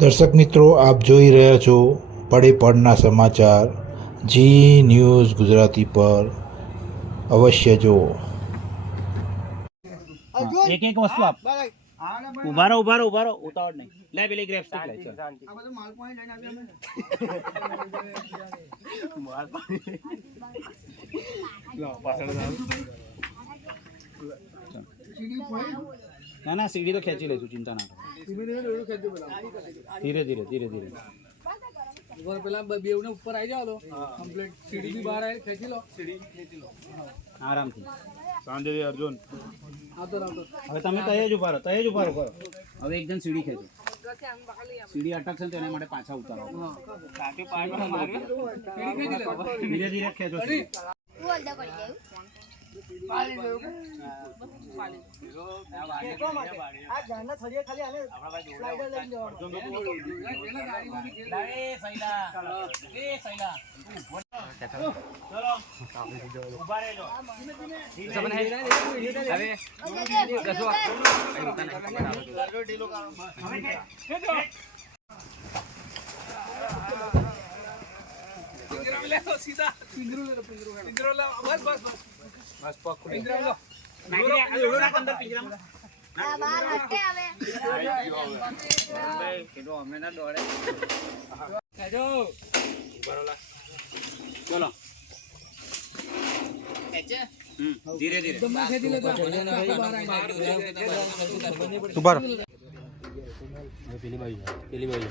દર્શક મિત્રો, આપ જોઈ રહ્યા છો પડે પડના સમાચાર જી ન્યૂઝ ગુજરાતી પર અવશ્ય જુઓ. એક એક વસ્તુ આપ ઉભા રહો ઉતાવળ નહીં. લે પેલી ગ્રેપ સ્ટિક લે. આ બધું માલ પાણી લઈને આવ્યા અમે માલ પાણી લો પાછળ ના સીડી તો ખેંચી લઈશું, ચિંતા ના કરો. ધીરે ધીરે પેલા બેવને ઉપર આવી જાવ તો કમ્પ્લીટ સીડી બી બહાર આવી ખેંચી લો આરામથી. સાંજે અર્જુન હવે તમે તય જ ઉભા રહો. હવે એકદમ સીડી ખેંચો. સીડી અટકશે ને તો એના માટે પાછા ઉતારો. ધીરે ધીરે ખેંચો. ચલો ધીરે ધીરે પેલી બાજુ